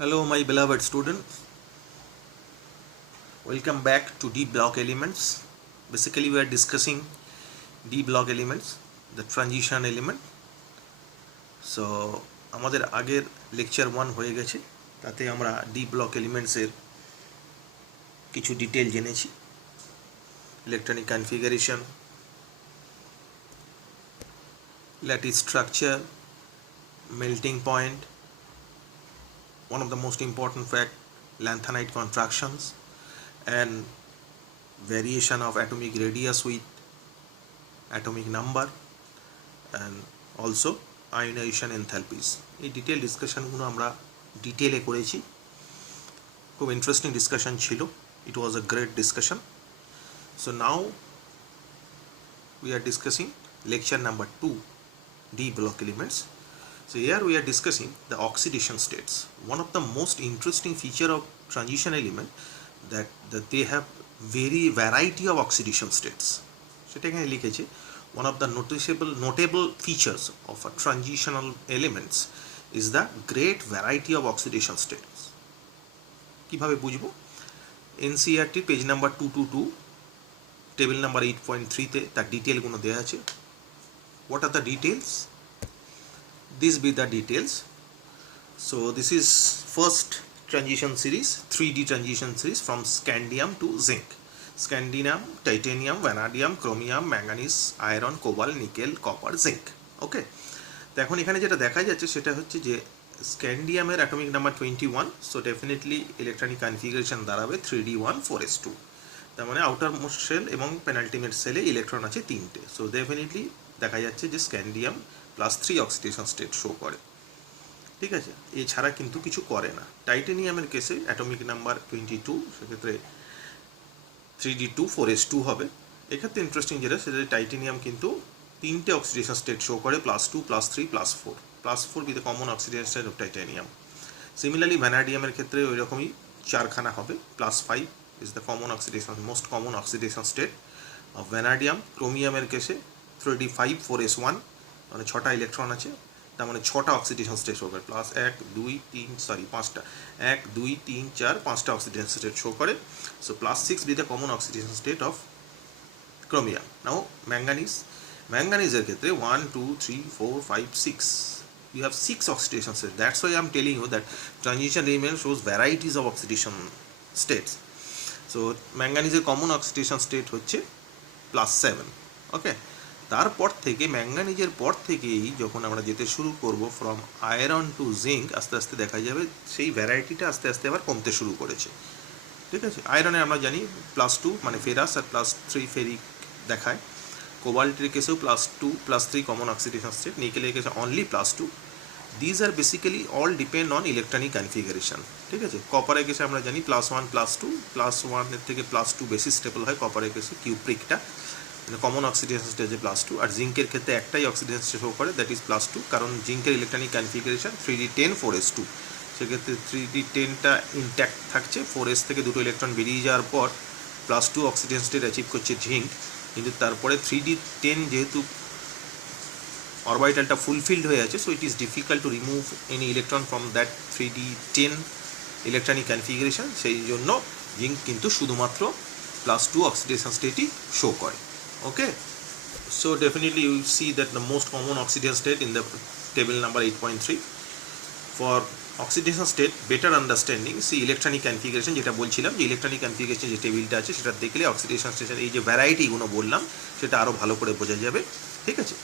Hello, my beloved students. Welcome back to D block elements. Basically, we are discussing D block elements, the transition element. So, আমাদের আগের lecture 1 হয়ে গেছে, তাতে আমরা D block এলিমেন্টসের কিছু detail জেনেছি। Electronic configuration, lattice structure, melting point, one of the most important fact, lanthanide contractions and variation of atomic radius with atomic number and also ionization enthalpies. এই detail ডিসকাশনগুলো আমরা ডিটেলে করেছি, খুব ইন্টারেস্টিং ডিসকাশন ছিল। It was a great discussion. So now we are discussing lecture number 2, D block elements. So here we are discussing the oxidation states. One of the most interesting feature of transition element that they have very variety of oxidation states. সেটা এখানে লিখেছে, one of the notable features of a transitional elements is the great variety of oxidation states. কিভাবে বুঝবো? NCERT page number 222 table number 8.3 তে তার ডিটেলগুলো দেওয়া আছে। What are the details? These be the details. So this is first transition series, 3D transition series from scandium to zinc. Scandium, titanium, vanadium, chromium, manganese, iron, cobalt, nickel, copper, zinc. Okay, তো এখন এখানে যেটা দেখা যাচ্ছে সেটা হচ্ছে যে স্ক্যান্ডিয়ামের atomic number 21, so definitely electronic configuration দাঁড়াবে 3d1 4s2। তার মানে আউটার মোস্ট সেল এবং পেনাল্টিমেট সেলে ইলেকট্রন আছে 3টে। সো ডেফিনেটলি দেখা যাচ্ছে যে স্ক্যান্ডিয়াম +3 অক্সিডেশন স্টেট শো করে, ঠিক আছে, এছাড়া কিন্তু কিছু করে না। টাইটেনিয়ামের কেসে অ্যাটমিক নাম্বার 22, সেক্ষেত্রে 3d2 4s2 হবে। এক্ষেত্রে ইন্টারেস্টিং যেটা সেটা টাইটেনিয়াম কিন্তু 3টে অক্সিডেশন স্টেট শো করে, +2 +3 +4 +4 be the common oxidation state of titanium. Similarly ভ্যানাডিয়ামের ক্ষেত্রে ওই রকমই 4খানা হবে, +5 is the common oxidation, most common oxidation state of vanadium. ক্রোমিয়ামের কেসে 3d5 4s1, মানে 6টা ইলেকট্রন আছে, তার মানে 6টা অক্সিডেশন স্টেট শো করে, +5টা 5টা অক্সিডেশন স্টেট শো করে। So +6 be the common oxidation state of chromium. Now ম্যাঙ্গানিজের ক্ষেত্রে 1 2 3 4 5 6, you have 6 oxidation states. That's why I'm telling you that transition element shows varieties of oxidation states. So ম্যাঙ্গানিজের common oxidation state হচ্ছে +7। ওকে, তারপর থেকে ম্যাঙ্গানিজের পর থেকেই যখন আমরা যেতে শুরু করব ফ্রম আয়রন টু জিঙ্ক, আস্তে আস্তে দেখা যাবে সেই ভ্যারাইটিটা আস্তে আস্তে আবার কমতে শুরু করেছে, ঠিক আছে। আয়রনে আমরা জানি +2 মানে ফেরাস আর +3 ফেরিক দেখায়। কোবাল্টের কেসেও +2 +3 কমন অক্সিডেশন স্টেট। নিকেলের কেসে only +2। These are basically all depend on electronic configuration, ঠিক আছে। কপারের কেসে আমরা জানি +1 +2, +1 থেকে +2 বেশি স্টেবল হয় কপারের কেসে, কিউপ্রিকটা কমন অক্সিডেশন স্টেজে +2। আর জিঙ্কের ক্ষেত্রে একটাই অক্সিডেশন স্টেট শো করে, দ্যাট ইজ +2, কারণ জিঙ্কের ইলেকট্রনিক কনফিগারেশন 3d10 4s2। সেক্ষেত্রে 3d10টা ইনট্যাক্ট থাকছে, 4s থেকে দুটো ইলেকট্রন বেরিয়ে যাওয়ার পর +2 অক্সিডেশন স্টেট অ্যাচিভ করছে জিঙ্ক। কিন্তু তারপরে 3d10 যেহেতু অরবিটালটা ফুলফিলড হয়ে আছে, so it is difficult to remove any electron from that 3d10 electronic configuration. সেই জন্য জিঙ্ক কিন্তু শুধুমাত্র +2 অক্সিডেশন স্টেটই শো করে। Okay, so definitely you see that the most common oxidation state in the table number 8.3. For oxidation state better understanding, see electronic configuration, যেটা বলছিলাম যে electronic configuration যে টেবিলটা আছে সেটা দেখলে অক্সিডেশন স্টেশন এই যে ভ্যারাইটিগুলো বললাম সেটা আরও ভালো করে বোঝা যাবে, ঠিক আছে।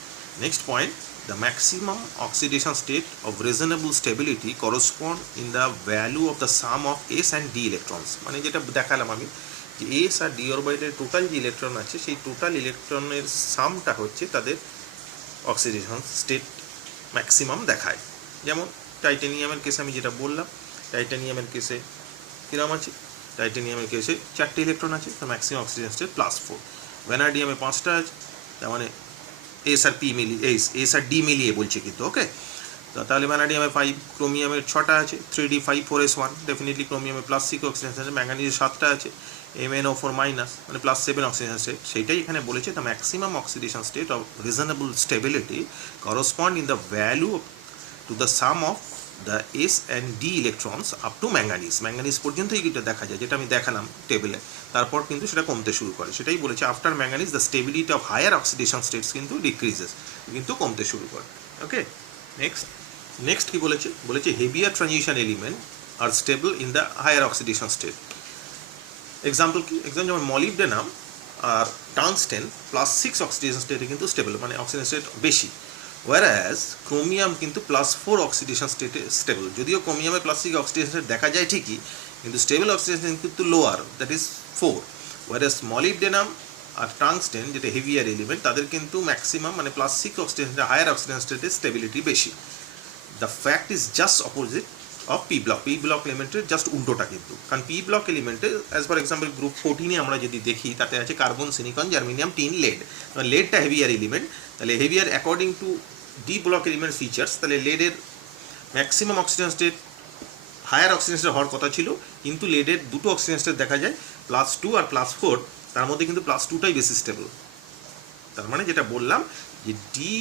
Next point, the maximum oxidation state of reasonable stability correspond in the value of the sum of s and d electrons, মানে যেটা দেখালাম আমি যে এস আর ডি অরবিটালের টোটাল যে ইলেকট্রন আছে সেই টোটাল ইলেকট্রনের সামটা হচ্ছে তাদের অক্সিডেশন স্টেট ম্যাক্সিমাম দেখায়। যেমন টাইটেনিয়ামের কেসে আমি যেটা বললাম, টাইটেনিয়ামের কেসে কিরম আছে, টাইটেনিয়ামের কেসে 4টে ইলেকট্রন আছে, তো ম্যাক্সিমাম অক্সিডেশন স্টেট +4। ভ্যানাডিয়ামে 5টা আছে, তার মানে এস আর ডি মিলিয়ে বলছে কিন্তু। ওকে, তাহলে ভ্যানাডিয়ামে 5, ক্রোমিয়ামের 6টা আছে, 3d5 4s1, ডেফিনেটলি ক্রোমিয়ামে +6 অক্সিডেশন আছে, ম্যাঙ্গানিজের 7টা আছে, MnO4- মানে +7 অক্সিডেশন স্টেট। সেইটাই এখানে বলেছে, the maximum oxidation state of reasonable stability correspond in the value to the some of the S and D electrons up to manganese. Manganese পর্যন্তই কিন্তু দেখা যায়, যেটা আমি দেখালাম টেবিলে। তারপর কিন্তু সেটা কমতে শুরু করে, সেটাই বলেছে after manganese the stability of higher oxidation states কিন্তু ডিক্রিজেস, কিন্তু কমতে শুরু করে। ওকে, নেক্সট কি বলেছে? বলেছে heavier transition element are stable in the higher oxidation state. Example কি? এক্সাম্পল যেমন মলিবডেনাম আর টাংস্টেন +6 অক্সিডেশন স্টেটে কিন্তু স্টেবল, মানে অক্সিডেশন স্টেট বেশি। ওয়ারাজ ক্রোমিয়াম কিন্তু +4 অক্সিডেশন স্টেটে স্টেবল। যদিও ক্রোমিয়ামে +6 অক্সিডেশন স্টেট দেখা যায় ঠিকই, কিন্তু স্টেবল অক্সিডেশন কিন্তু lower, that is 4। Whereas molybdenum আর টাংস্টেন যেটা হেভিয়ার এলিমেন্ট, তাদের কিন্তু ম্যাক্সিমাম মানে +6 অক্সিডেশন হায়ার অক্সিডেশন স্টেটে স্টেবিলিটি বেশি। The fact is just opposite of P block. P block এলিমেন্টের জাস্ট উল্টোটা কিন্তু, কারণ পি ব্লক এলিমেন্টে অ্যাজ ফর এক্সাম্পল গ্রুপ 14-এ আমরা যদি দেখি, তাতে আছে carbon, silicon, germanium, tin, lead. লেডটা হেভিয়ার এলিমেন্ট, তাহলে heavier according to D block element features, তাহলে লেডের maximum oxidation state higher oxidation state হওয়ার কথা ছিল, কিন্তু লেডের দুটো অক্সিডেশন স্টেট দেখা যায়, +2 আর +4, তার মধ্যে কিন্তু +2টাই বেশি স্টেবল। তার মানে যেটা বললাম যে ডি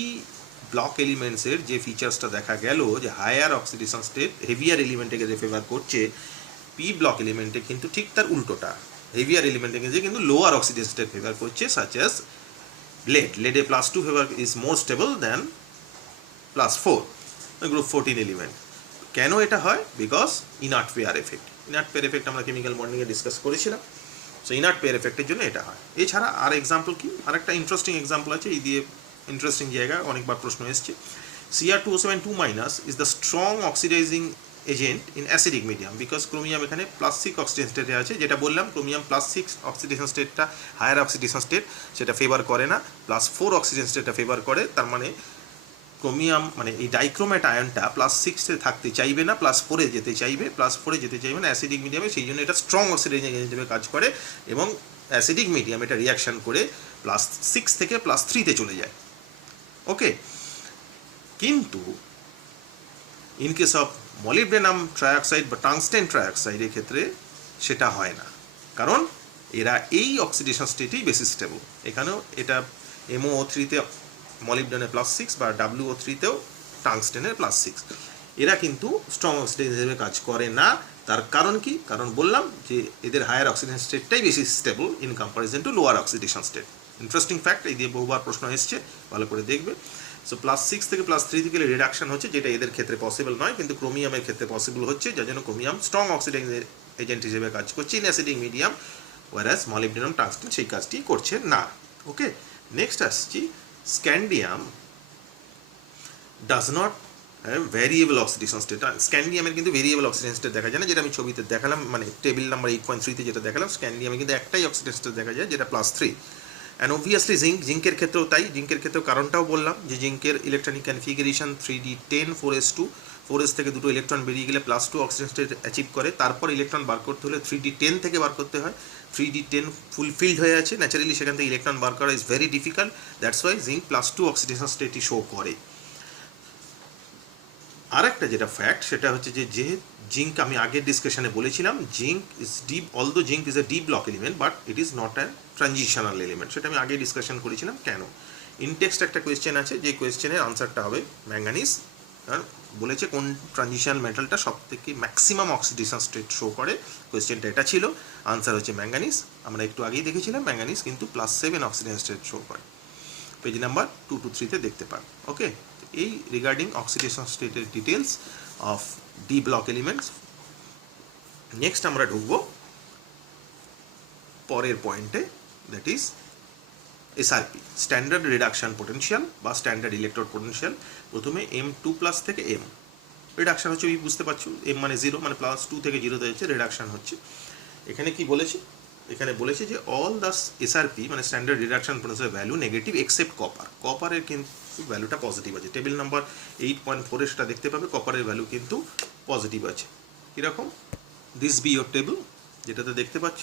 ব্লক এলিমেন্টসের যে ফিচার্সটা দেখা গেল, যে হায়ার অক্সিডেশন স্টেট হেভিয়ার এলিমেন্টকে যে ফেভার করছে, পি ব্লক এলিমেন্টে কিন্তু ঠিক তার উল্টোটা, হেভিয়ার এলিমেন্টকে যে কিন্তু লোয়ার অক্সিডেশন স্টেট ফেভার করছে, সাচ অ্যাজ লেডে +2 favour is more stable than +4 গ্রুপ 14 এলিমেন্ট। কেন এটা হয়? Because inert pair effect. Inert pair effect আমরা কেমিক্যাল বন্ডিংয়ে ডিসকাস করেছিলাম। সো ইনার্ট পেয়ার এফেক্টের জন্য এটা হয়। এছাড়া আর এক্সাম্পল কি, আরেকটা ইন্টারেস্টিং এক্সাম্পল আছে, এই দিয়ে ইন্টারেস্টিং জায়গা, অনেকবার প্রশ্ন এসছে। Cr2O7 2- is the strong oxidising agent in acidic medium, because chromium এখানে +6 অক্সিডেশন স্টেটে আছে। যেটা বললাম, ক্রোমিয়াম +6 অক্সিডেশন স্টেটটা হায়ার অক্সিডেশন স্টেট, সেটা ফেভার করে না, +4 অক্সিডেশন স্টেটটা ফেভার করে। তার মানে ক্রোমিয়াম মানে এই ডাইক্রোমেট আয়নটা +6-এ থাকতে চাইবে না, +4-এ যেতে চাইবে, +4-এ যেতে চাইবে না অ্যাসিডিক মিডিয়ামে। সেই জন্য এটা স্ট্রং অক্সিডাইজিং এজেন্ট হিসেবে কাজ করে, এবং অ্যাসিডিক মিডিয়াম এটা রিয়াকশান করে +6 থেকে +3-তে চলে যায়। ওকে, কিন্তু in case of molybdenum trioxide বা টাংস্টেন ট্রাইঅক্সাইডের ক্ষেত্রে সেটা হয় না, কারণ এরা এই অক্সিডেশন স্টেটেই বেশি স্টেবল। এখানেও এটা MOO3-তে মলিবডেনের +6 বা WO3-তেও টাংস্টেনের +6, এরা কিন্তু স্ট্রং অক্সিডেশন হিসেবে কাজ করে না। তার কারণ কি? কারণ বললাম যে এদের হায়ার অক্সিডেশন স্টেটটাই বেশি stable in comparison two lower oxidation state. Interesting fact, এই দিয়ে বহুবার প্রশ্ন এসছে, ভালো করে দেখবে। সো +6 থেকে +3 থেকে রিডাকশন হচ্ছে, যেটা এদের ক্ষেত্রে পসিবল নয়, কিন্তু ক্রোমিয়ামের ক্ষেত্রে পসিবল হচ্ছে, যার জন্য ক্রোমিয়াম স্ট্রং অক্সিডাইজিং এজেন্ট হিসেবে কাজ করছে in acidic medium, whereas molybdenum tungsten সেই কাজটি করছে না। ওকে, নেক্সট আসছি, scandium does not variable oxidation state. স্ক্যান্ডিয়ামের কিন্তু ভেরিয়েবল অক্সিডেশন স্টেট দেখা যায় না, যেটা আমি ছবিতে দেখালাম, মানে টেবিল নাম্বার 8.3-তে যেটা দেখালাম। স্ক্যান্ডিয়ামে কিন্তু একটাই অক্সিডেশন স্টেট দেখা যায়, যেটা +3। অ্যান্ড অবভিয়াসলি জিঙ্কের ক্ষেত্রেও তাই। জিঙ্কের ক্ষেত্রেও কারণটাও বললাম, যে জিঙ্কের electronic configuration 3D10 4s2, 4s থেকে দুটো ইলেকট্রন বেরিয়ে গেলে +2 অক্সিডেশন স্টেট অ্যাচিভ করে। তারপর ইলেকট্রন বার করতে হলে 3D10 থেকে বার করতে হয়। 3D10 ফুলফিল্ড হয়ে আছে, ন্যাচারালি সেখান থেকে ইলেকট্রন বার করা is very difficult, that's why zinc +2 oxidation স্টেটই শো করে। আর একটা যেটা ফ্যাক্ট, সেটা হচ্ছে যে জিঙ্ক, আমি আগের ডিসকাশনে বলেছিলাম, zinc is deep, although zinc is A D block element, but it is not an transitional element. সেটা আমি আগে ডিসকাশন করেছিলাম। কেন? ইনটেক্সট একটা কোয়েশ্চেন আছে, যে কোয়েশ্চেনের আনসারটা হবে ম্যাঙ্গানিজ। আর বলেছে কোন ট্রানজিশনাল মেটালটা সব থেকে ম্যাক্সিমাম অক্সিডেশন স্টেট শো করে, কোয়েশ্চেনটা এটা ছিল। আনসার হচ্ছে ম্যাঙ্গানিজ। আমরা একটু আগেই দেখেছিলাম ম্যাঙ্গানিজ কিন্তু +7 অক্সিডেশন স্টেট শো করে, পেজ নাম্বার 2 to 3-তে দেখতে পান। ওকে, এই রিগার্ডিং অক্সিডেশন স্টেটের details of D block elements. Next আমরা ঢুকবো পরের পয়েন্টে, that is SRP, standard reduction potential বা স্ট্যান্ডার্ড ইলেকট্রোড পোটেনশিয়াল। প্রথমে M2+ থেকে M রিডাকশন হচ্ছে, বুঝতে পারছো, M মানে 0, মানে +2 থেকে 0-তে হচ্ছে রিডাকশন হচ্ছে। এখানে কি বলেছে? এখানে বলেছে যে অল দ্য এসআরপি মানে standard reduction potential value negative except copper. কপারের কিন্তু ভ্যালুটা পজিটিভ আছে। টেবিল নাম্বার 8.4-এ সেটা দেখতে পাবে, কপারের ভ্যালু কিন্তু পজিটিভ আছে। কীরকম? দিস বি ইয়োর টেবিল, যেটাতে দেখতে পাচ্ছ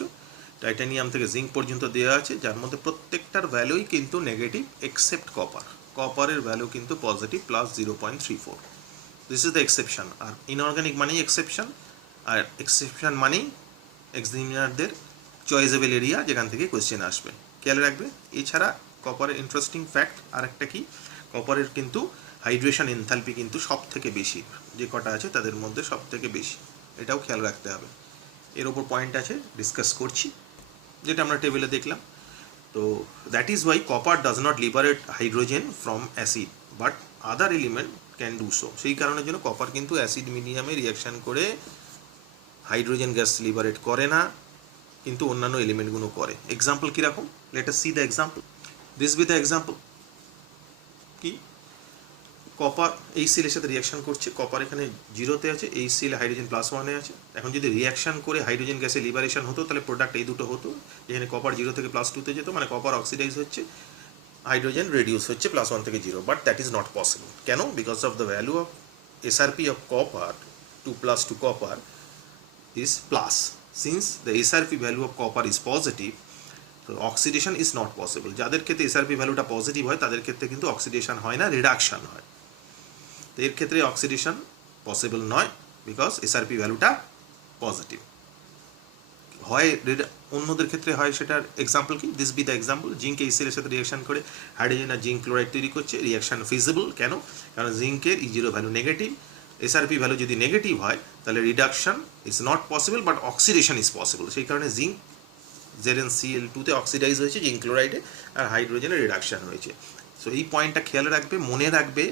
টাইটানিয়াম থেকে জিঙ্ক পর্যন্ত দেওয়া আছে, যার মধ্যে প্রত্যেকটার ভ্যালুই কিন্তু নেগেটিভ এক্সেপ্ট কপার। কপারের ভ্যালু কিন্তু positive +0.34। This is the exception. আর ইনঅর্গানিক মানেই এক্সেপশন, আর এক্সেপশন মানেই এক্সামিনারদের চয়েসেবল এরিয়া, যেখান থেকে কোয়েশ্চেন আসবে, খেয়াল রাখবে। এছাড়া কপারের ইন্টারেস্টিং ফ্যাক্ট আর একটা কি, কপারের কিন্তু হাইড্রেশন এনথালপি কিন্তু সব থেকে বেশি, যে কটা আছে তাদের মধ্যে সব থেকে বেশি, এটাও খেয়াল রাখতে হবে। এর ওপর পয়েন্ট আছে, ডিসকাস করছি, যেটা আমরা টেবিলে দেখলাম। তো that is Y copper does not liberate hydrogen from acid but other element can do so. সেই কারণের জন্য কপার কিন্তু অ্যাসিড মিডিয়ামে রিয়াকশান করে হাইড্রোজেন গ্যাস লিবারেট করে না, কিন্তু অন্যান্য এলিমেন্টগুলো করে। এক্সাম্পল কীরকম, let us see the example. This be the example. কি, কপার এই সিলের সাথে রিয়াকশান করছে, কপার এখানে 0-তে আছে, এই সিল হাইড্রোজেন +1-এ আছে। এখন যদি রিয়াকশান করে হাইড্রোজেন গ্যাসে লিবারেশন হতো তাহলে প্রোডাক্ট এই দুটো হতো, এখানে কপার 0 থেকে +2-তে যেত, মানে কপার অক্সিডাইজ হচ্ছে, হাইড্রোজেন রেডিউস হচ্ছে +1 থেকে 0, but that is not possible. কেন? Because of the value of SRP of copper 2+ to copper is plus. Since the SRP value of copper is positive, so oxidation is not possible. যাদের ক্ষেত্রে SRP ভ্যালুটা positive হয় তাদের ক্ষেত্রে কিন্তু oxidation হয় না, রিডাকশন হয়। তো এর ক্ষেত্রে অক্সিডেশন পসিবল নয়, বিকজ SRP ভ্যালুটা পজিটিভ হয়। অন্যদের ক্ষেত্রে হয়, সেটার এক্সাম্পল কি, this be the example. Zinc এই সিলের সাথে রিয়াকশন করে হাইড্রোজেন আর জিঙ্ক ক্লোরাইড তৈরি করছে, রিয়াকশন ফিজিবল। কেন? কারণ জিঙ্কের E0 value negative, SRP value যদি নেগেটিভ হয় তাহলে reduction is not possible, but oxidation is possible. সেই কারণে জিঙ্ক ZnCl2-তে অক্সিডাইজ হয়েছে, জিঙ্ক ক্লোরাইডে, আর হাইড্রোজেনের রিডাকশন হয়েছে। সো এই পয়েন্টটা খেয়াল রাখবে, মনে রাখবে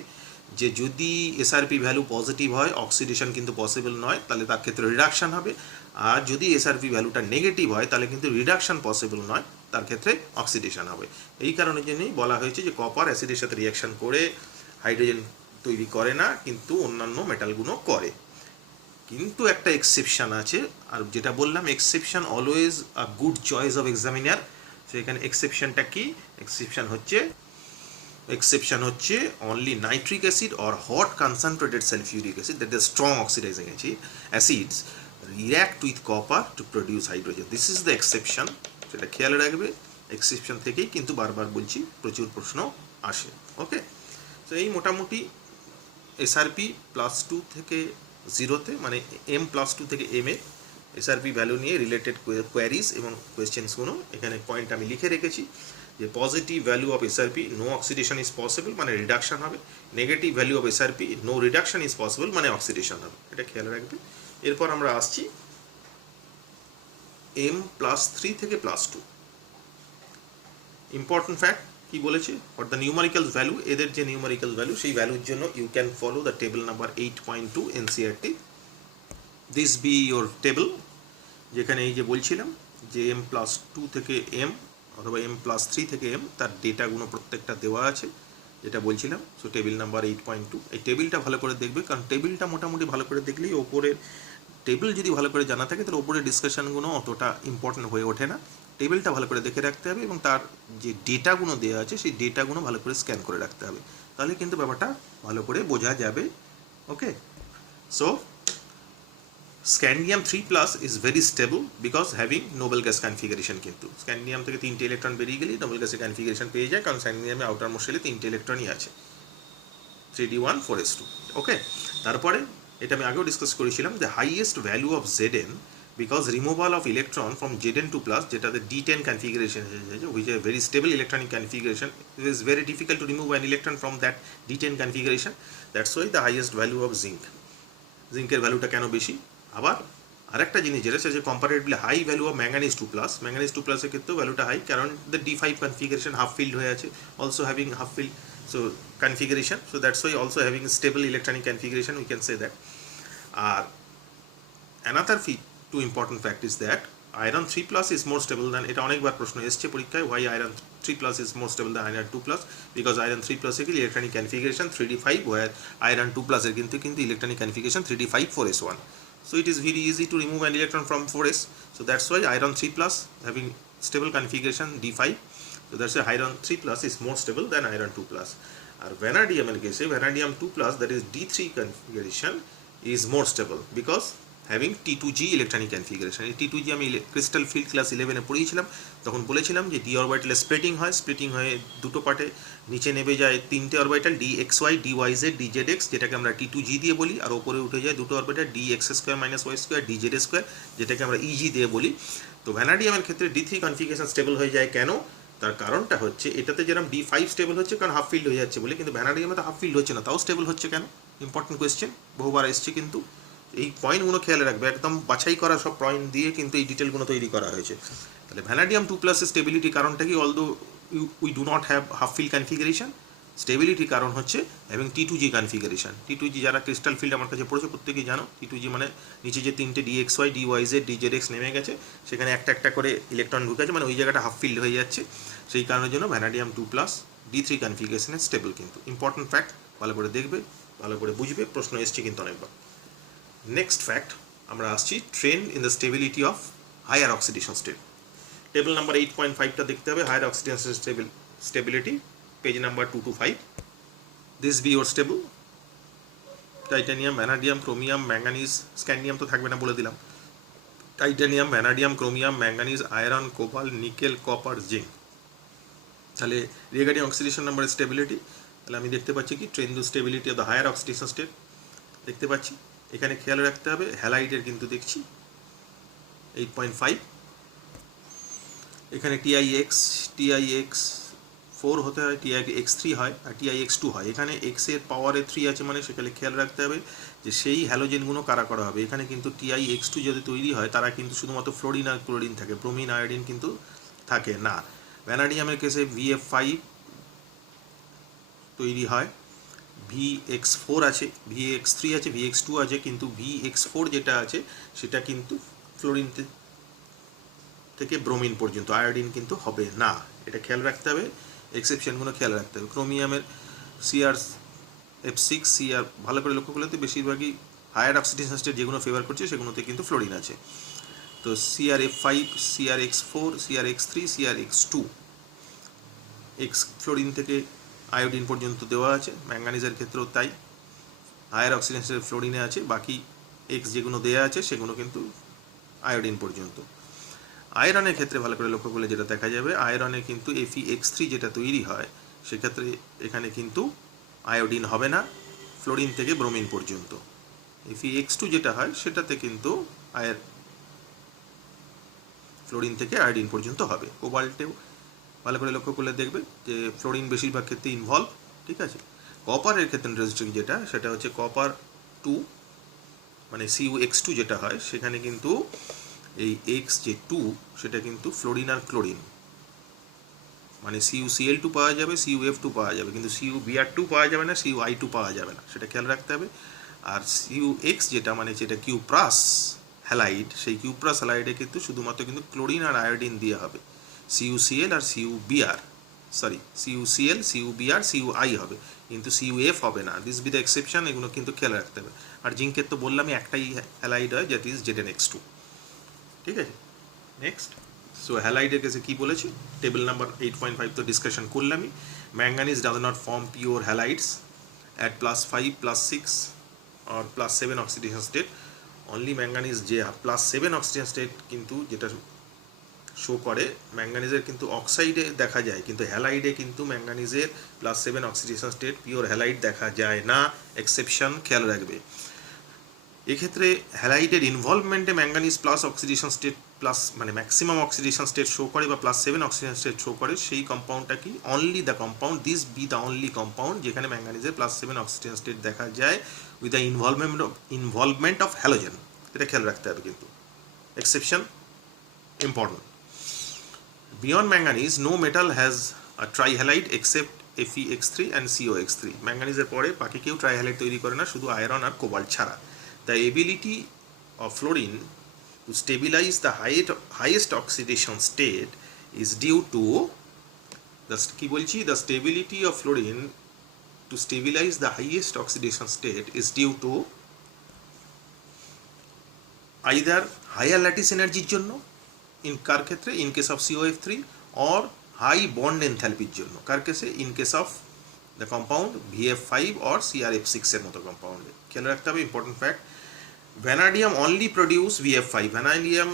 যে যদি SRP ভ্যালু পজিটিভ হয় অক্সিডেশন কিন্তু পসিবল নয়, তাহলে তার ক্ষেত্রে রিডাকশন হবে। আর যদি SRP ভ্যালুটা নেগেটিভ হয় তাহলে কিন্তু রিডাকশন পসিবল নয়, তার ক্ষেত্রে অক্সিডেশন হবে। এই কারণের জন্যই বলা হয়েছে যে কপার অ্যাসিডের সাথে রিয়াকশন করে হাইড্রোজেন তৈরি করে না, কিন্তু অন্যান্য মেটালগুলো করে। কিন্তু একটা এক্সেপশন আছে, আর যেটা বললাম exception always a good choice of examiner. তো এখানে এক্সেপশনটা কি? এক্সেপশন হচ্ছে only nitric acid or hot concentrated sulphuric acid, that is strong oxidising acids react with copper to produce hydrogen. This is the exception, সেটা খেয়াল রাখবে। Exception থেকেই কিন্তু বারবার বলছি প্রচুর প্রশ্ন আসে। ওকে, তো এই মোটামুটি SRP +2 থেকে 0-তে, মানে M+2 থেকে M এ SRP ভ্যালু নিয়ে রিলেটেড কোয়ারিজ এবং কোয়েশ্চেন্সগুলো এখানে পয়েন্ট আমি লিখে রেখেছি। যে positive value of SRP no oxidation is possible, মানে রিডাকশন হবে। Negative value of SRP no reduction is possible, মানে অক্সিডেশন হবে। এটা খেয়াল রাখবে। এরপর আমরা আসছি M+3 থেকে +2। ইম্পর্টেন্ট ফ্যাক্ট কি বলেছে, ফর দ্য নিউমারিক্যাল ভ্যালু, এদের যে নিউমারিক্যাল ভ্যালু সেই ভ্যালুর জন্য you can follow the table number 8.2 NCERT। This be your table, যেখানে এই যে বলছিলাম যে M+2 থেকে M অথবা M+3 থেকে M, তার ডেটাগুলো প্রত্যেকটা দেওয়া আছে, যেটা বলছিলাম। সো টেবিল নাম্বার 8.2, এই টেবিলটা ভালো করে দেখবে, কারণ টেবিলটা মোটামুটি ভালো করে দেখলেই ওপরের টেবিল যদি ভালো করে জানা থাকে তাহলে ওপরের ডিসকাশনগুলো অতটা ইম্পর্টেন্ট হয়ে ওঠে না। টেবিলটা ভালো করে দেখে রাখতে হবে এবং তার যে ডেটাগুলো দেওয়া আছে সেই ডেটাগুলো ভালো করে স্ক্যান করে রাখতে হবে, তাহলে কিন্তু ব্যাপারটা ভালো করে বোঝা যাবে। ওকে, so scandium 3+ is very stable because having noble gas configuration। কিন্তু স্ক্যান্ডিয়াম থেকে 3টে ইলেকট্রন বেরিয়ে গেলেই নোবেল গ্যাসের কনফিগারেশন পেয়ে যায়, কারণ স্ক্যান্ডিয়ামে আউটার মোস্ট শেলে 3টে ইলেকট্রনই আছে, 3d1 4s2। ওকে, তারপরে এটা আমি আগেও ডিসকাস করেছিলাম যে highest value of Zn, because removal of electron from Zn2+, যেটাতে D10 কনফিগারেশন হয়েছে, which a very stable electronic configuration, it is very difficult to remove an electron from that D10 configuration. That's why the highest value of zinc. জিঙ্কের ভ্যালুটা কেন বেশি? আবার আরেকটা জিনিস যেটা সেটা comparatively high value of manganese 2+। Manganese 2+ এর ক্ষেত্রেও ভ্যালুটা হাই, কারণ the D5 configuration half field হয়ে আছে, also having half field so configuration, so that's why also having stable electronic configuration, we can say that. Another two important fact is that iron 3+ is more stable than, এটা অনেকবার প্রশ্ন এসেছে পরীক্ষায়, why iron 3+ is more stable than iron 2+, because iron 3+ এর electronic configuration 3d5, where iron 2+ এর কিন্তু electronic configuration 3d5 4s1, so it is very easy to remove an electron from 4s, so that's why iron 3+ having stable configuration d5, so that's why iron 3+ is more stable than iron 2+. আর ভ্যানাডিয়ামের কেসে vanadium 2+, that is D3 configuration is more stable because having T2G electronic configuration. এই T2G আমি crystal field class 11-এ পড়িয়েছিলাম, তখন বলেছিলাম যে D অরবিটালে splitting হয়, splitting হয়ে দুটো পার্টে নিচে নেমে যায় 3টে অরবিটাল DXY, DYZ, DZX, যেটাকে আমরা T2G দিয়ে বলি, আর ওপরে উঠে যায় দুটো অরবিটাল DX² - y², DZ², যেটাকে আমরা EG দিয়ে বলি। তো ভ্যানাডিয়ামের ক্ষেত্রে D3 কনফিগারেশন স্টেবল হয়ে যায় কেন? তার কারণটা হচ্ছে এটাতে যেরকম D5 স্টেবল হচ্ছে কারণ হাফ ফিল্ড হয়ে যাচ্ছে বলে, কিন্তু ভ্যানাডিয়ামে তো হাফ ফিল্ড হচ্ছে না, তাও স্টেবল হচ্ছে কেন? ইম্পর্টেন্ট কোয়েশ্চেন, বহুবার এসছে কিন্তু। এই পয়েন্টগুলো খেয়াল রাখবে, একদম বাছাই করা সব পয়েন্ট দিয়ে কিন্তু এই ডিটেলগুলো তৈরি করা হয়েছে। তাহলে ভ্যানাডিয়াম 2+ স্টেবিলিটি কারণটা কি? Although we do not have half field configuration, stability কারণ হচ্ছে এবং T2G কনফিগারেশন। T2G যারা ক্রিস্টাল ফিল্ড আমার কাছে পড়েছে প্রত্যেকেই জানো, T2G মানে নিচে যে তিনটে DXY DYZ DZX নেমে গেছে, সেখানে একটা একটা করে ইলেকট্রন ঢুকেছে, মানে ওই জায়গাটা হাফ ফিল্ড হয়ে যাচ্ছে। সেই কারণের জন্য ভ্যানাডিয়াম 2+ D3 কনফিগারেশনে স্টেবল। কিন্তু ইম্পর্টেন্ট ফ্যাক্ট, ভালো করে দেখবে, ভালো করে বুঝবে, প্রশ্ন এসছে কিন্তু অনেকবার। নেক্সট ফ্যাক্ট আমরা আসছি, trend in the stability of higher oxidation state. Table number 8.5টা দেখতে হবে, higher oxidation stability, page number 2 to 5. This be your stable. Titanium, vanadium, chromium, manganese, scandium তো থাকবে না বলে দিলাম। Titanium, vanadium, chromium, manganese, iron, cobalt, nickel, copper, zinc. তাহলে regarding oxidation number stability, তাহলে আমি দেখতে পাচ্ছি কি trend the stability of the higher oxidation state দেখতে পাচ্ছি। এখানে খেয়াল রাখতে হবে হ্যালাইডের কিন্তু দেখছি 8.5, এখানে TiX4 হতে হয়, TiX3 হয় আর TiX2 হয়। এখানে X এর পাওয়ারে 3 আছে, মানে সেখানে খেয়াল রাখতে হবে যে সেই হ্যালোজেনগুলো কারা করা হবে। এখানে কিন্তু TiX2 যদি তৈরি হয় তারা কিন্তু শুধুমাত্র ফ্লোরিন আর ক্লোরিন থাকে, ব্রোমিন আয়োডিন কিন্তু থাকে না। ভ্যানাডিয়ামের কেসে VF5 তৈরি হয়, VX4 আছে, VX3 আছে, VX2 আছে, কিন্তু VX4 যেটা আছে সেটা কিন্তু ফ্লোরিন থেকে ব্রোমিন পর্যন্ত, আয়োডিন কিন্তু হবে না, এটা খেয়াল রাখতে হবে, এক্সেপশনগুলো খেয়াল রাখতে হবে। ক্রোমিয়ামের CrF6 CR ভালো করে লক্ষ্য করলে তো বেশিরভাগই হায়ার অক্সিডেশন স্টেট যেগুলো ফেভার করছে সেগুলোতে কিন্তু ফ্লোরিন আছে। তো CrF5, CrX4, CrX3, CrX2, X fluorine থেকে আয়োডিন পর্যন্ত দেওয়া আছে। ম্যাঙ্গানিজের ক্ষেত্রেও তাই, হায়ার অক্সিডেশন স্টেট ফ্লোরিনে আছে, বাকি X যেগুলো দেওয়া আছে সেগুলো কিন্তু আয়োডিন পর্যন্ত। আয়রনের ক্ষেত্রে ভালো করে লক্ষ্য করলে যেটা দেখা যাবে, আয়রনে কিন্তু FeX3 যেটা তৈরি হয় সেক্ষেত্রে এখানে কিন্তু আয়োডিন হবে না, ফ্লোরিন থেকে ব্রোমিন পর্যন্ত। FeX2 যেটা হয় সেটাতে কিন্তু ফ্লোরিন থেকে আয়োডিন পর্যন্ত হবে। কোবাল্টেও ভালো করে লক্ষ্য করলে দেখবে যে ফ্লোরিন বেশিরভাগ ক্ষেত্রে ইনভলভ, ঠিক আছে। কপারের ক্ষেত্রে ইন্টারেস্টিং যেটা, সেটা হচ্ছে কপার 2 মানে CuX2 যেটা হয় সেখানে কিন্তু এই X যে 2 সেটা কিন্তু ফ্লোরিন আর ক্লোরিন, মানে CuCl2 পাওয়া যাবে, CuF2 পাওয়া যাবে, কিন্তু CuBr2 পাওয়া যাবে না, CuI2 পাওয়া যাবে না, সেটা খেয়াল রাখতে হবে। আর CuX যেটা মানে যেটা কিউপ্রাস হ্যালাইড, সেই কিউপ্রাস হ্যালাইডে কিন্তু শুধুমাত্র কিন্তু ক্লোরিন আর আয়োডিন দিয়ে হবে। CuCl আর CuCl, CuBr, CuI হবে, কিন্তু CuF হবে না। দিস বি দ্য এক্সেপশন, এগুলো কিন্তু খেয়াল রাখতে হবে। আর জিঙ্কের তো বললামই একটাই হ্যালাইড হয়, দ্যাট ইজ ZnX2, ঠিক আছে। নেক্সট, সো হ্যালাইডের কেসে কী বলেছি, টেবিল নাম্বার 8.5 তো ডিসকাশন করলামই। Manganese does not form pure halides at +5, +6 or +7 oxidation state. Only manganese যে +7 অক্সিডেশন স্টেট কিন্তু যেটা শো করে, ম্যাঙ্গানিজের কিন্তু অক্সাইডে দেখা যায়, কিন্তু হ্যালাইডে কিন্তু ম্যাঙ্গানিজের +7 অক্সিডেশন স্টেট পিওর হ্যালাইড দেখা যায় না, এক্সেপশন খেয়াল রাখবে। এক্ষেত্রে হ্যালাইডের ইনভলভমেন্টে manganese plus oxidation state plus মানে ম্যাক্সিমাম অক্সিডেশন স্টেট শো করে বা +7 অক্সিডেশন স্টেট শো করে, সেই কম্পাউন্ডটা কি, only the compound, this be the only compound যেখানে ম্যাঙ্গানিজের +7 অক্সিডেশন স্টেট দেখা যায় with the involvement of halogen, এটা খেয়াল রাখতে হবে কিন্তু, exception important. Beyond manganese no metal has a trihalide except FeX3 and COX3। ম্যাঙ্গানিজের পরে বাকি কেউ ট্রাইহ্যালাইড তৈরি করে না, শুধু আয়রন আর কোবাল্ট ছাড়া। The ability of fluorine to stabilize the highest oxidation state is due to the stability of fluorine to stabilize the highest oxidation state is due to either higher lattice energy জন্য in কার ক্ষেত্রে, in case of COF3, or high bond enthalpy জন্য কার কেসে, in case of the compound VF5 or CrF6 এর মতো কম্পাউন্ডে। খেয়াল রাখতে হবে important fact, vanadium only produce VF5, vanadium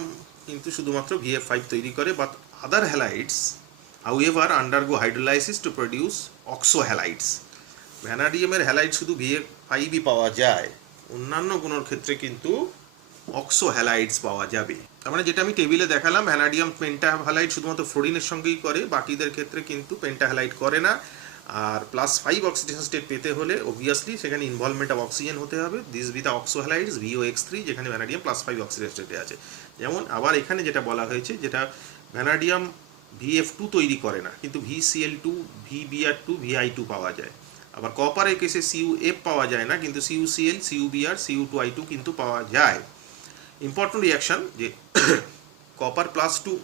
কিন্তু শুধুমাত্র VF5 তৈরি করে, but other halides however undergo hydrolysis to produce oxo halides. ভ্যানাডিয়ামের হ্যালাইড শুধু VF5ই পাওয়া যায়, অন্যান্য গুণের ক্ষেত্রে কিন্তু অক্সো হ্যালাইডস পাওয়া যাবে। তার মানে যেটা আমি টেবিলে দেখালাম, ভ্যানাডিয়াম পেন্টাহ্যালাইড শুধুমাত্র ফ্লোরিনের সঙ্গেই করে, বাকিদের ক্ষেত্রে কিন্তু পেন্টাহ্যালাইড করে না। আর +5 অক্সিডেশন স্টেট পেতে হলে অবভিয়াসলি সেখানে ইনভলভমেন্ট অফ অক্সিজেন হতে হবে। This be the oxo halides VOX3, যেখানে ভ্যানাডিয়াম +5 অক্সিডেশন স্টেটে আছে। যেমন আবার এখানে যেটা বলা হয়েছে, যেটা ভ্যানাডিয়াম VF2 তৈরি করে না, কিন্তু VCl2, VBr2, VI2 পাওয়া যায়। আবার কপারের কেসে CuF পাওয়া যায় না, কিন্তু CuCl, CuBr, Cu2I2 কিন্তু পাওয়া যায়। ইম্পর্টেন্ট রিয়াকশন যে copper +2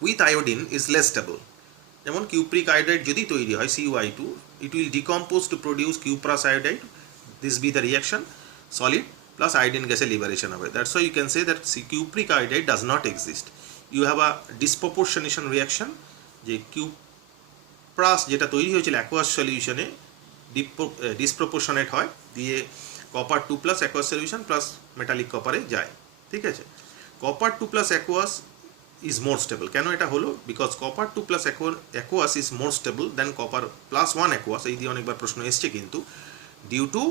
with iodine is less stable. যেমন কিউপ্রিক আয়োডাইড যদি তৈরি হয় CuI2, it will decompose to produce cuprous iodide. This be the reaction, solid plus iodine গ্যাসের লিবারেশন হবে। That's why you can say that cupric iodide does not exist. You have a disproportionation reaction, যে cuprous যেটা তৈরি হয়েছিল aqueous সলিউশনে disproportionate হয়, দিয়ে copper 2+ aqueous solution plus metallic কপারে যায়। ঠিক আছে, copper 2+ aqueous is more stable. কেন এটা হলো? Because copper 2+ aqueous is more stable than copper +1 aqueous। এই দিয়ে অনেকবার প্রশ্ন এসছে কিন্তু, due to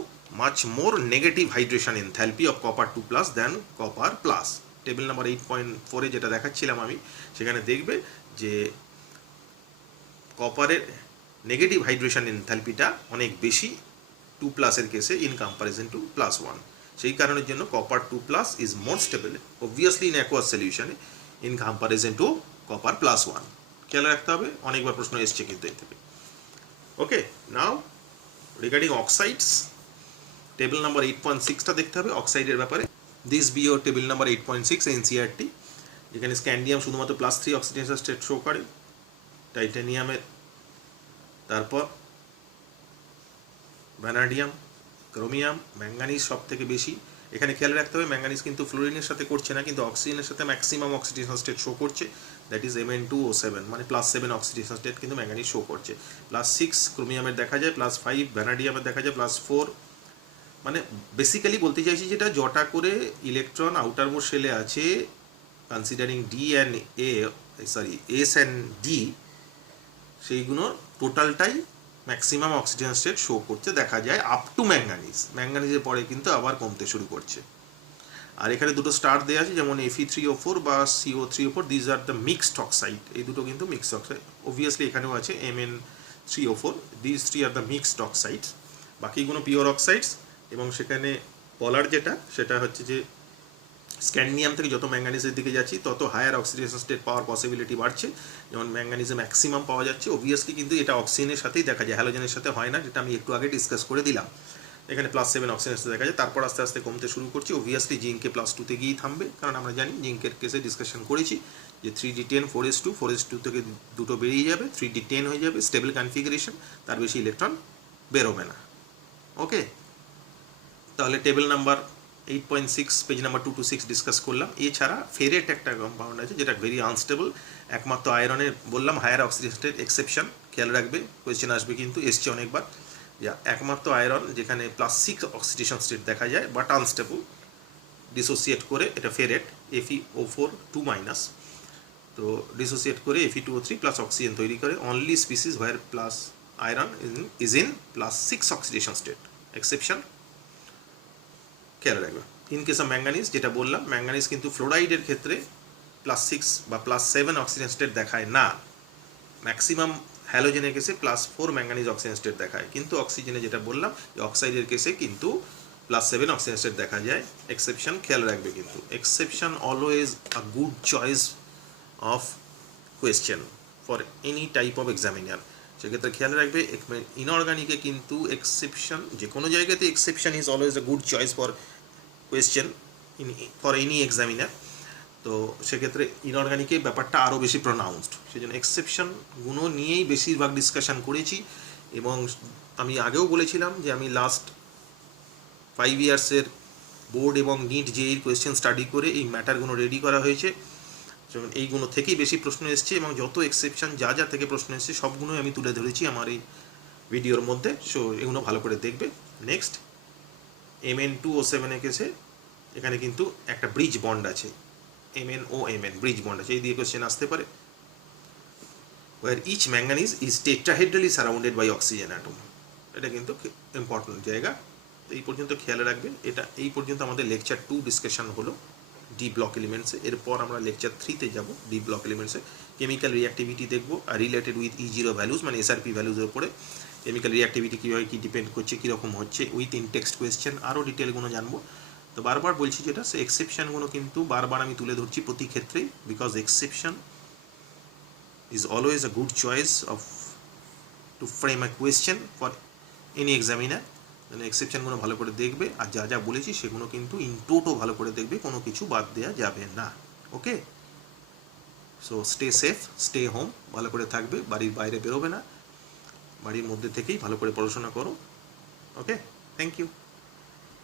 much more negative hydration enthalpy of copper 2+ then copper plus. Table number 8.4 যেটা দেখাচ্ছিলাম আমি, সেখানে দেখবে যে কপারের নেগেটিভ হাইড্রেশন এনথালপিটা অনেক বেশি 2+ এর কেসে ইন কম্পারিজন টু +1। সেই কারণের জন্য copper 2+ is more stable obviously in aqueous সলিউশনে in comparison to copper +1। খেয়াল রাখতে হবে, অনেকবার প্রশ্ন এসছে কিন্তু এই থেকে। Okay, now regarding oxides, table number 8.6টা দেখতে হবে অক্সাইডের ব্যাপারে। This be your table number 8.6 NCERT, যেখানে স্ক্যান্ডিয়াম শুধুমাত্র +3 অক্সিডেশন স্টেট শো করে, টাইটানিয়ামের, তারপর ভ্যানাডিয়াম, ক্রোমিয়াম, ম্যাঙ্গানিজ সব থেকে বেশি। এখানে খেয়াল রাখতে হবে ম্যাঙ্গানিজ কিন্তু ফ্লোরিনের সাথে করছে না, কিন্তু অক্সিজেনের সাথে ম্যাক্সিমাম অক্সিডেশন স্টেট শো করছে, দ্যাট ইজ Mn2O7, মানে +7 অক্সিডেশন স্টেট কিন্তু ম্যাঙ্গানিজ শো করছে। +6 ক্রোমিয়ামের দেখা যায়, +5 ভ্যানাডিয়ামের দেখা যায়, +4 মানে বেসিক্যালি বলতে চাইছি যেটা জটা করে ইলেকট্রন আউটার মোস্ট শেলে আছে, কনসিডারিং S অ্যান্ড D, সেইগুলো টোটালটাই ম্যাক্সিমাম অক্সিজেন স্টেট শো করতে দেখা যায় আপ টু ম্যাঙ্গানিজ। ম্যাঙ্গানিজের পরে কিন্তু আবার কমতে শুরু করছে। আর এখানে দুটো স্টার দেওয়া আছে, যেমন Fe3O4 বা CO3O4, these are the mixed oxide. এই দুটো কিন্তু মিক্সড অক্সাইড, অবভিয়াসলি এখানেও আছে Mn3O4, these 3 are the mixed oxides. বাকিগুলো পিওর অক্সাইডস। এবং সেখানে বলার যেটা, সেটা হচ্ছে যে স্ক্যান্ডিয়াম থেকে যত ম্যাঙ্গানিজের দিকে যাচ্ছি তত হায়ার অক্সিডেশন স্টেট পাওয়ার পসিবিলিটি বাড়ছে। যেমন ম্যাঙ্গানিজে ম্যাক্সিমাম পাওয়া যাচ্ছে, অবভিয়াসলি কিন্তু এটা অক্সিজেনের সাথেই দেখা যায়, হ্যালোজেনের সাথে হয় না, যেটা আমি একটু আগে ডিসকাস করে দিলাম। এখানে +7 অক্সিজেন দেখা যায়, তারপর আস্তে আস্তে কমতে শুরু করছে। অবভিয়াসলি জিঙ্কে +2তে গিয়েই থামবে, কারণ আমরা জানি জিঙ্কের কেসে ডিসকাশন করেছি যে 3d10 4s2, 4s2 থেকে দুটো বেরিয়ে যাবে, 3d10 হয়ে যাবে, স্টেবল কনফিগারেশন, তার বেশি ইলেকট্রন বেরোবে না। ওকে, তাহলে table number 8.6 page number 2 to 6 discuss করলাম। এছাড়া ফেরেট একটা কম্পাউন্ড আছে যেটা ভেরি আনস্টেবল, একমাত্র আয়রনের বললাম হায়ার অক্সিডেশন স্টেট এক্সেপশন, খেয়াল রাখবে, কোয়েশ্চেন আসবে কিন্তু, এসছে অনেকবার, একমাত্র আয়রন যেখানে +6 অক্সিডেশন স্টেট দেখা যায় বাট আনস্টেবল, ডিসোসিয়েট করে, এটা ফেরেট, FeO4 2-, তো ডিসোসিয়েট করে Fe2O3 প্লাস অক্সিজেন তৈরি করে। Only species where plus iron is in +6 oxidation state, exception, খেয়াল রাখবে। ইন কেস অফ ম্যাঙ্গানিজ যেটা বললাম, ম্যাঙ্গানিজ কিন্তু ফ্লোরাইডের ক্ষেত্রে +6 বা +7 অক্সিজেন স্টেট দেখায় না, ম্যাক্সিমাম হ্যালোজেনের কেসে +4 ম্যাঙ্গানিজ অক্সিজেন স্টেট দেখায়, কিন্তু অক্সিজেনে যেটা বললাম অক্সাইডের কেসে কিন্তু +7 অক্সিজেন স্টেট দেখা যায়, এক্সেপশন, খেয়াল রাখবে কিন্তু। Exception always a good choice of question for any type of examiner, সেক্ষেত্রে খেয়াল রাখবে ইনঅর্গানিকে কিন্তু এক্সেপশন, যে কোনো জায়গাতে exception is always a good choice for question for any examiner. তো সেক্ষেত্রে ইনঅর্গানিকে ব্যাপারটা আরও বেশি প্রোনাউন্সড, সেই জন্য এক্সেপশনগুলো নিয়েই বেশিরভাগ ডিসকাশন করেছি। এবং আমি আগেও বলেছিলাম যে আমি লাস্ট 5 ইয়ার্সের বোর্ড এবং নিট জেইর কোয়েশ্চেন স্টাডি করে এই ম্যাটারগুলো রেডি করা হয়েছে, যেমন এইগুলো থেকেই বেশি প্রশ্ন এসছে, এবং যত এক্সেপশন যা যা থেকে প্রশ্ন এসছে সবগুলোই আমি তুলে ধরেছি আমার এই ভিডিওর মধ্যে, সো এগুলো ভালো করে দেখবে। নেক্সট Mn2O7 এর কেসে এখানে কিন্তু একটা ব্রিজ বন্ড আছে, MnOMn ব্রিজ বন্ড আছে, এই দিয়ে কোয়েশ্চেন আসতে পারে। where each manganese is tetrahedrally surrounded by oxygen atom, এটা কিন্তু ইম্পর্টেন্ট জায়গা তো এই পর্যন্ত খেয়াল রাখবেন। এটা এই পর্যন্ত আমাদের লেকচার 2 ডিসকাশন হলো ডি ব্লক এলিমেন্টসে। এরপর আমরা লেকচার 3-তে যাব ডি ব্লক এলিমেন্টসে। কেমিক্যাল রিঅ্যাক্টিভিটি দেখবো আর রিলেটেড উইথ E0 ভ্যালুজ মানে এসআরপি ভ্যালুজের উপরে কেমিক্যাল রিঅ্যাক্টিভিটি কীভাবে কী ডিপেন্ড করছে, কীরকম হচ্ছে, উইথ ইনটেক্সট কোয়েশ্চেন আরও ডিটেলগুলো জানবো। তো বারবার বলছি যেটা, সে এক্সেপশানগুলো কিন্তু বারবার আমি তুলে ধরছি প্রতি ক্ষেত্রেই, because exception is always a good choice of to frame a question for any examiner. মানে এক্সেপশনগুলো ভালো করে দেখবে আর যা যা বলেছি সেগুলো কিন্তু ইন টোটো ভালো করে দেখবে, কোনো কিছু বাদ দেওয়া যাবে না। Okay, so stay safe, stay home, ভালো করে থাকবে, বাড়ির বাইরে বেরোবে না, বাড়ির মধ্যে থেকেই ভালো করে পড়াশোনা করো। ওকে, থ্যাংক ইউ।